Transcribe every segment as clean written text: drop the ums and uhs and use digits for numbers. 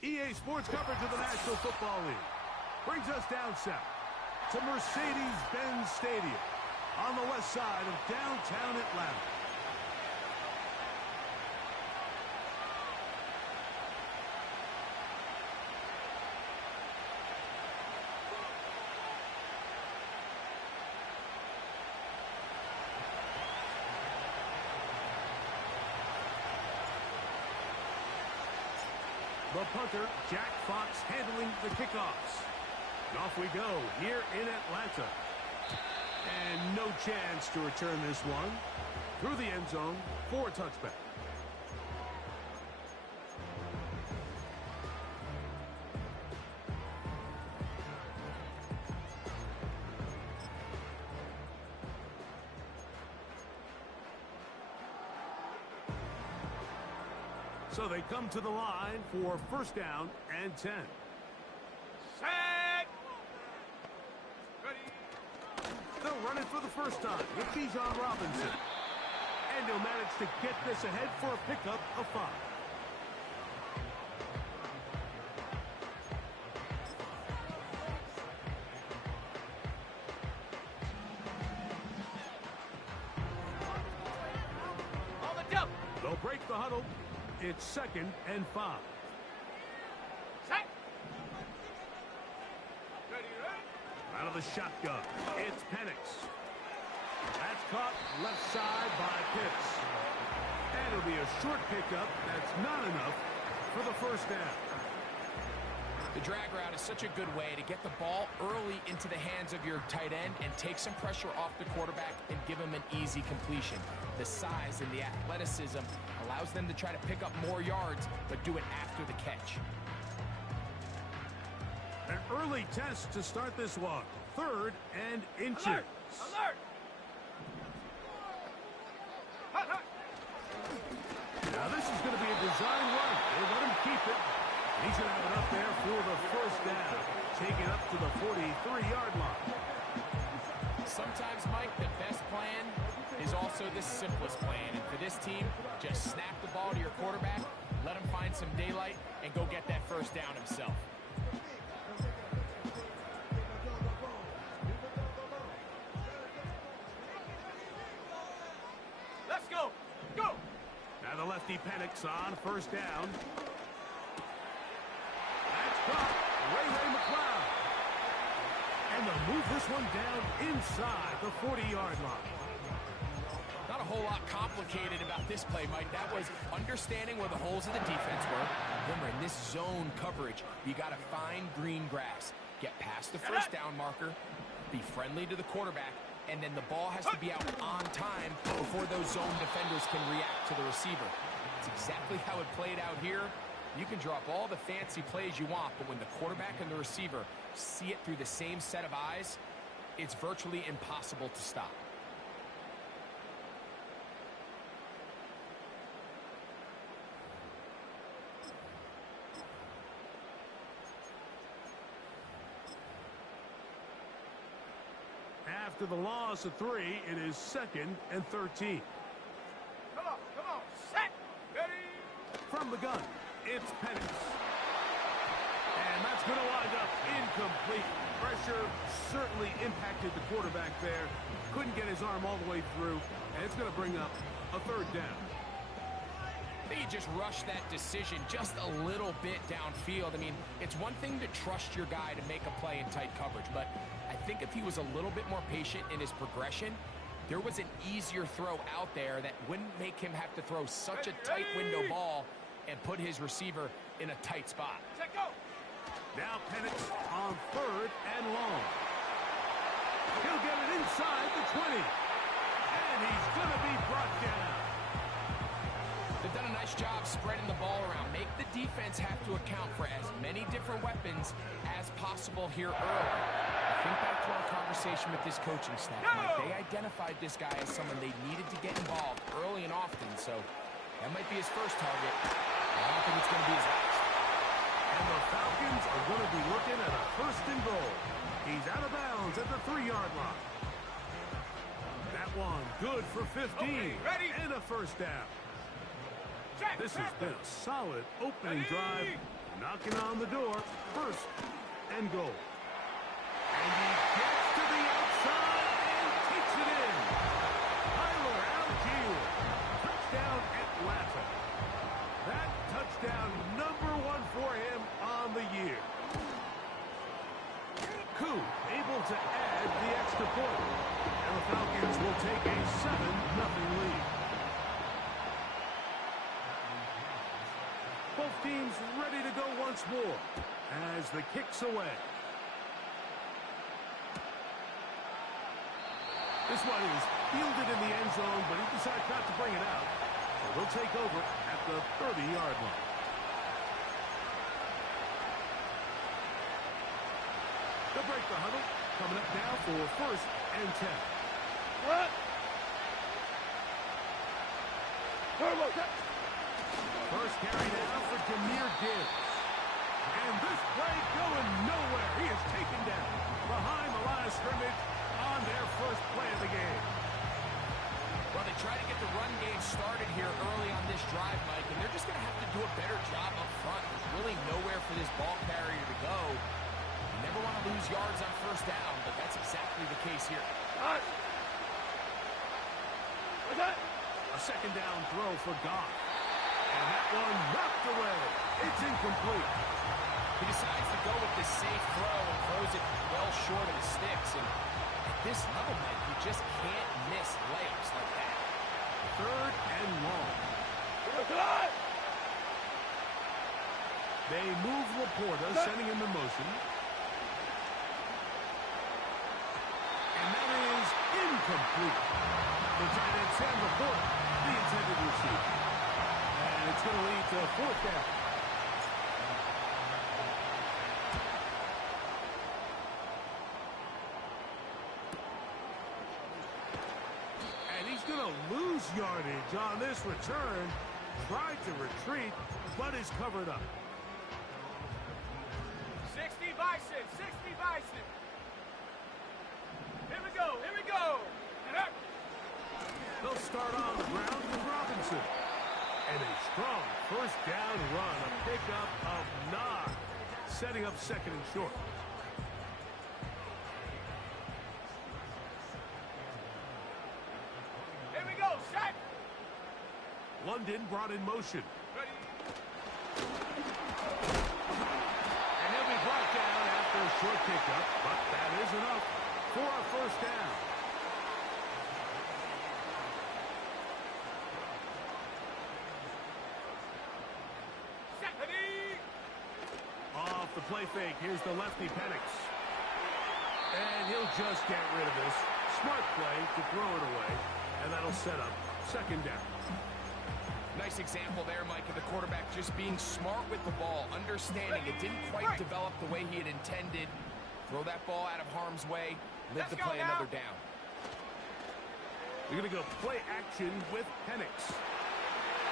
EA Sports coverage of the National Football League brings us down south to Mercedes-Benz Stadium on the west side of downtown Atlanta. The punter, Jack Fox, handling the kickoffs. And off we go here in Atlanta. And no chance to return this one through the end zone for a touchback. So they come to the line for first down and 10. Set! Ready? They'll run it for the first time with Bijan Robinson. And he'll manage to get this ahead for a pickup of 5. On the jump! They'll break the huddle. It's 2nd and 5. Set! Ready, ready? Out of the shotgun, it's Penix. That's caught left side by Pitts. And it'll be a short pickup that's not enough for the first down. The drag route is such a good way to get the ball early into the hands of your tight end and take some pressure off the quarterback and give him an easy completion. The size and the athleticism allows them to try to pick up more yards, but do it after the catch. An early test to start this one. 3rd and inches. Alert! Alert! Hut, hut. Now this is going to be a design run. They let him keep it. He's going to have it up there for the first down. Take it up to the 43-yard line. Sometimes, Mike, the best plan is also the simplest plan. And for this team, just snap the ball to your quarterback, let him find some daylight, and go get that first down himself. Let's go! Go! Now the lefty Penix on first down. That's caught. Ray McLeod. And they'll move this one down inside the 40-yard line. Not a whole lot complicated about this play, Mike. That was understanding where the holes of the defense were. Remember, in this zone coverage, you got to find green grass. Get past the first down marker, be friendly to the quarterback, and then the ball has to be out on time before those zone defenders can react to the receiver. It's exactly how it played out here. You can draw up all the fancy plays you want, but when the quarterback and the receiver see it through the same set of eyes, it's virtually impossible to stop. After the loss of 3, it is 2nd and 13. Come on! Set! Ready? From the gun, it's Penix. And that's going to wind up incomplete. Pressure certainly impacted the quarterback there. Couldn't get his arm all the way through. And it's going to bring up a 3rd down. They just rushed that decision just a little bit downfield. I mean, it's one thing to trust your guy to make a play in tight coverage, but I think if he was a little bit more patient in his progression, there was an easier throw out there that wouldn't make him have to throw such a tight window ball and put his receiver in a tight spot. Set, go! Now Penix on 3rd and long. He'll get it inside the 20. And he's going to be brought down. They've done a nice job spreading the ball around. Make the defense have to account for as many different weapons as possible here early. Think back to our conversation with this coaching staff. Mike, they identified this guy as someone they needed to get involved early and often, so that might be his first target. I don't think it's going to be his last. And the Falcons are going to be looking at a 1st and goal. He's out of bounds at the 3-yard line. That one good for 15. Okay, ready? And a first down. Check, This has been a solid opening drive. Knocking on the door. First and goal. And he gets to the outside and takes it in. Tyler Algier. Touchdown Atlanta. That touchdown #1 for him on the year. Koo able to add the extra point. And the Falcons will take a 7-0 lead. Both teams ready to go once more as the kick's away. This one is fielded in the end zone, but he decides not to bring it out. So he'll take over at the 30-yard line. They'll break the huddle. Coming up now for first and 10. What? First carry now for Jahmyr Gibbs. And this play going nowhere. He is taken down behind the line of scrimmage on their first play of the game. Well, they try to get the run game started here early on this drive, Mike, and they're just going to have to do a better job up front. There's really nowhere for this ball carrier to go. You never want to lose yards on first down, but that's exactly the case here. A second down throw for Goff. And that one knocked away. It's incomplete. He decides to go with the safe throw and throws it well short of the sticks. And at this level, Mike, you just can't miss layups like that. Third and long. They move Laporta, sending him in motion. And that is incomplete. The tight end, Sam Laporta, the intended receiver. And it's going to lead to a fourth down. And he's going to lose yardage on this return. Tried to retreat, but is covered up. 60 Bison, 60 Bison. Here we go, here we go. They'll start on the ground with Robinson. And a strong first down run, a pickup of 9, setting up second and short. Here we go, set. London brought in motion. Ready. And he'll be brought down after a short pickup, but that is enough for a first down. Off the play fake, here's the lefty Penix. And he'll just get rid of this. Smart play to throw it away, and that'll set up second down. Nice example there, Mike, of the quarterback just being smart with the ball, understanding it didn't quite develop the way he had intended. Throw that ball out of harm's way, live to play another down. We're going to go play action with Penix.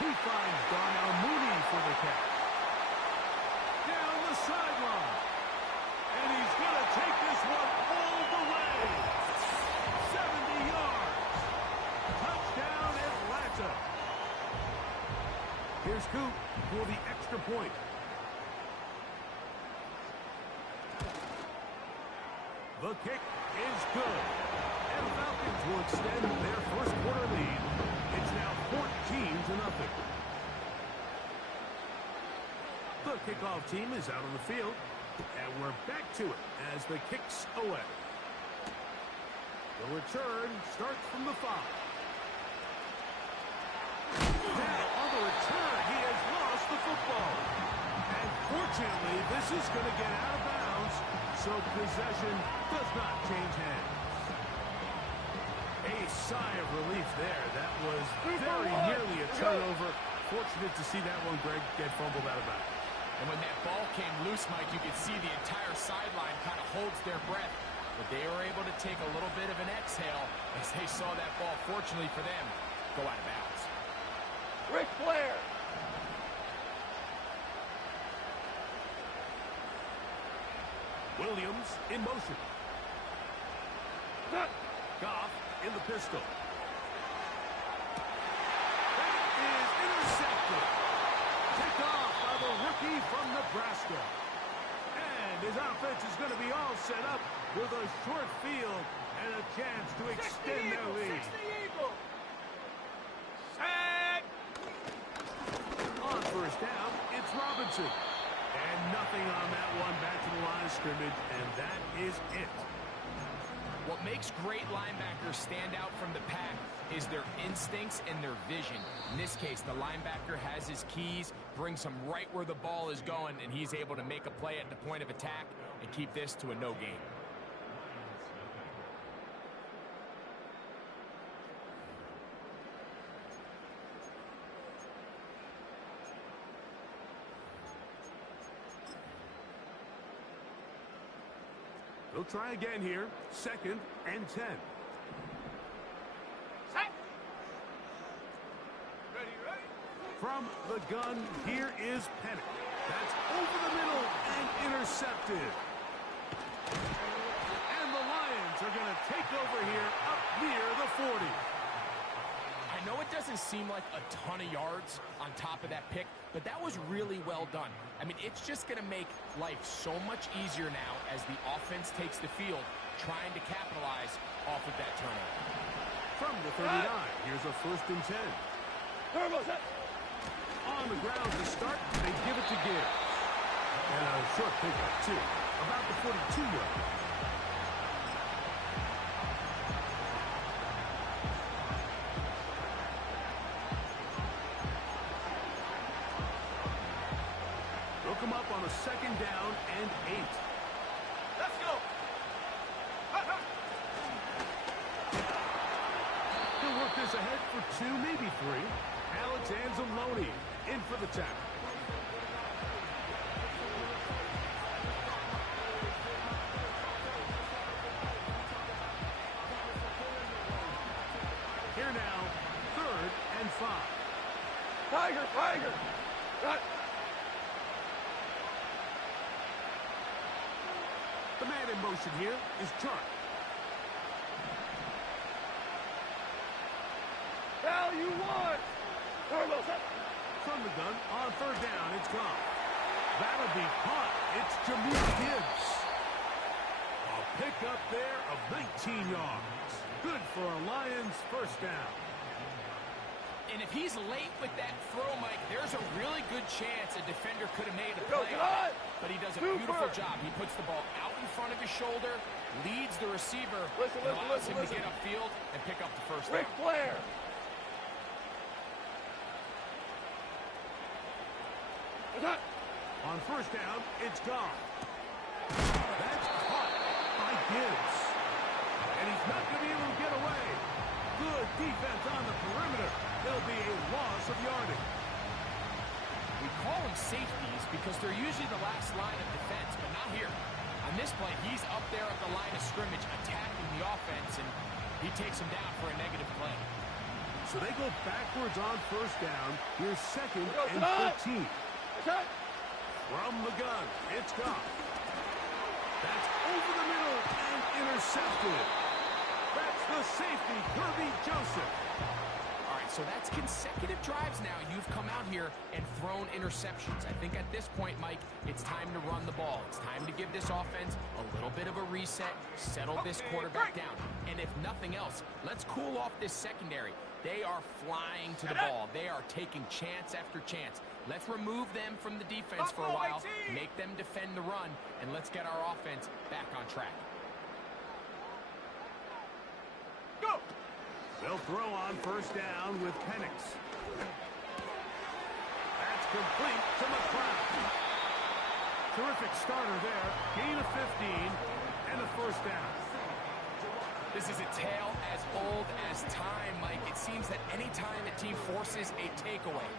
He finds Darnell Mooney for the catch. Down the sideline. And he's going to take this one all the way. 70 yards. Touchdown Atlanta. Here's Coop for the extra point. The kick is good. And the Falcons will extend their first quarter lead. It's now 14-0. The kickoff team is out on the field. And we're back to it as the kick's away. The return starts from the 5. Now on the return, he has lost the football. And fortunately, this is going to get out of bounds, so possession does not change hands. A sigh of relief there. That was very nearly a turnover. Fortunate to see that one, Greg, get fumbled out of bounds. And when that ball came loose, Mike, you could see the entire sideline kind of holds their breath. But they were able to take a little bit of an exhale as they saw that ball, fortunately for them, go out of bounds. Ric Flair. Williams in motion. Goff in the pistol. That is intercepted. Picked off by the rookie from Nebraska. And his offense is going to be all set up with a short field and a chance to extend their lead. 60 Eagle. Set. On first down, it's Robinson. And nothing on that one, back to the line of scrimmage, and that is it. What makes great linebackers stand out from the pack is their instincts and their vision. In this case, the linebacker has his keys, brings him right where the ball is going, and he's able to make a play at the point of attack and keep this to a no gain. They'll try again here. 2nd and 10. Set. Ready, ready. From the gun, here is Pennick. That's over the middle and intercepted. And the Lions are going to take over here up near the 40. I know it doesn't seem like a ton of yards on top of that pick, but that was really well done. I mean, it's just going to make life so much easier now as the offense takes the field, trying to capitalize off of that turnover. From the 39, here's a 1st and 10. Turbo set. On the ground to start, they give it to Gibbs. And a short pickup, too, about the 42-yard. Come up on a 2nd down and 8. Let's go. He'll work this ahead for 2, maybe 3. Alex Anzalone in for the tackle. Here now, 3rd and 5. Tiger, Tiger. Got. The man in motion here is Chark. Value 1. Turbo set. From the gun, on 3rd down, it's gone. That'll be caught. It's Jameer Gibbs. A pickup there of 19 yards. Good for a Lions 1st down. And if he's late with that throw, Mike, there's a really good chance a defender could have made a play on it. But he does a beautiful job. He puts the ball out in front of his shoulder, leads the receiver, and allows him to get upfield and pick up the 1st down. Ric Flair. On 1st down, it's gone. That's caught by Gibbs. And he's not going to be able to get away. Good defense on the perimeter. There'll be a loss of yardage. We call them safeties because they're usually the last line of defense, but not here. On this play, he's up there at the line of scrimmage attacking the offense, and he takes him down for a negative play. So they go backwards on 1st down. Here's 2nd and 13. From the gun, it's gone. That's over the middle and intercepted. That's the safety, Kirby Joseph. All right, so that's consecutive drives now. You've come out here and thrown interceptions. I think at this point, Mike, it's time to run the ball. It's time to give this offense a little bit of a reset, settle this quarterback down. And if nothing else, let's cool off this secondary. They are flying to the ball. They are taking chance after chance. Let's remove them from the defense for a while, make them defend the run, and let's get our offense back on track. Go. They'll throw on 1st down with Penix. That's complete to McLeod. Terrific starter there. Gain of 15 and a 1st down. This is a tale as old as time, Mike. It seems that any time a team forces a takeaway,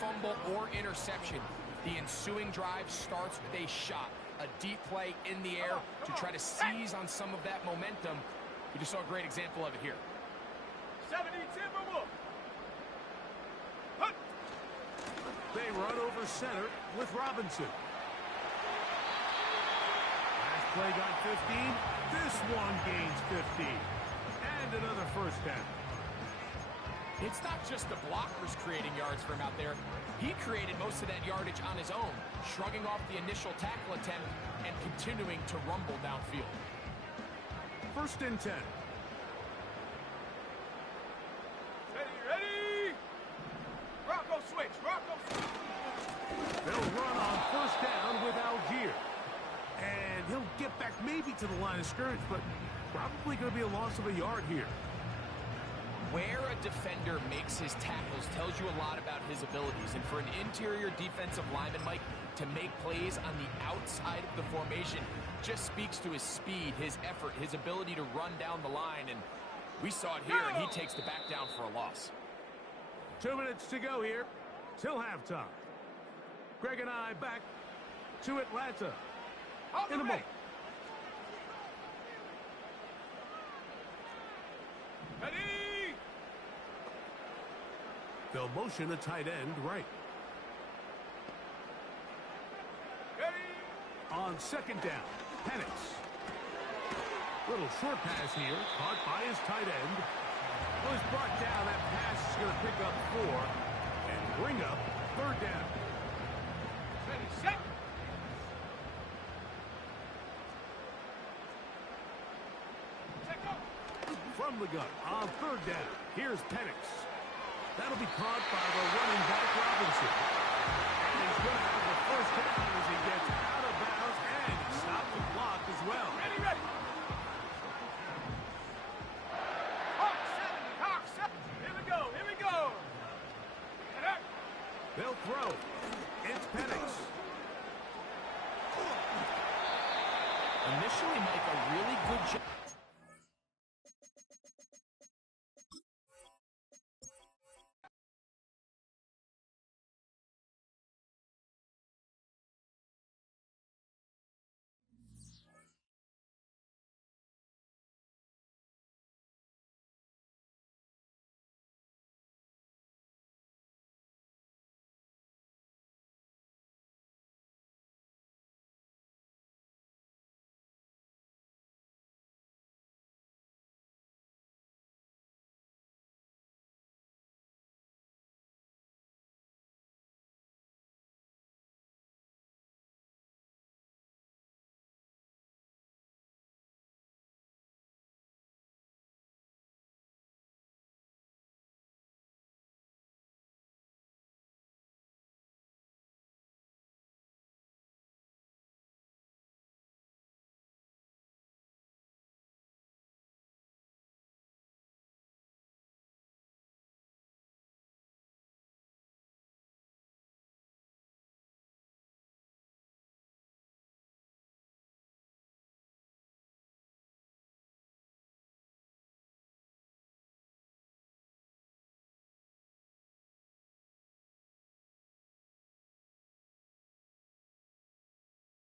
fumble, or interception, the ensuing drive starts with a shot, a deep play in the air to try to seize on some of that momentum. We just saw a great example of it here. 70 Timberwolf. They run over center with Robinson. Last play got 15. This one gains 15. And another 1st down. It's not just the blockers creating yards for him out there. He created most of that yardage on his own, shrugging off the initial tackle attempt and continuing to rumble downfield. 1st and 10. Ready. Rocco switch. They'll run on 1st down with Algier. And he'll get back maybe to the line of scrimmage, but probably going to be a loss of a yard here. Where a defender makes his tackles tells you a lot about his abilities. And for an interior defensive lineman, Mike, to make plays on the outside of the formation just speaks to his speed, his effort, his ability to run down the line. And we saw it here, and he takes the back down for a loss. 2 minutes to go here till halftime. Greg and I back to Atlanta in a moment. Ready. They'll motion a tight end right. Ready. On 2nd down, Penix. Little short pass here, caught by his tight end. Well, he's brought down. That pass is going to pick up 4 and bring up 3rd down. Ready, set. Set, go. From the gun on 3rd down. Here's Penix. That'll be caught by the running back Robinson. And he's going to have the 1st down as he gets out of bounds and stopped the clock as well. Ready. Hawk 7. Here we go. They'll throw. It's Penix. Initially, Mike, a really good job.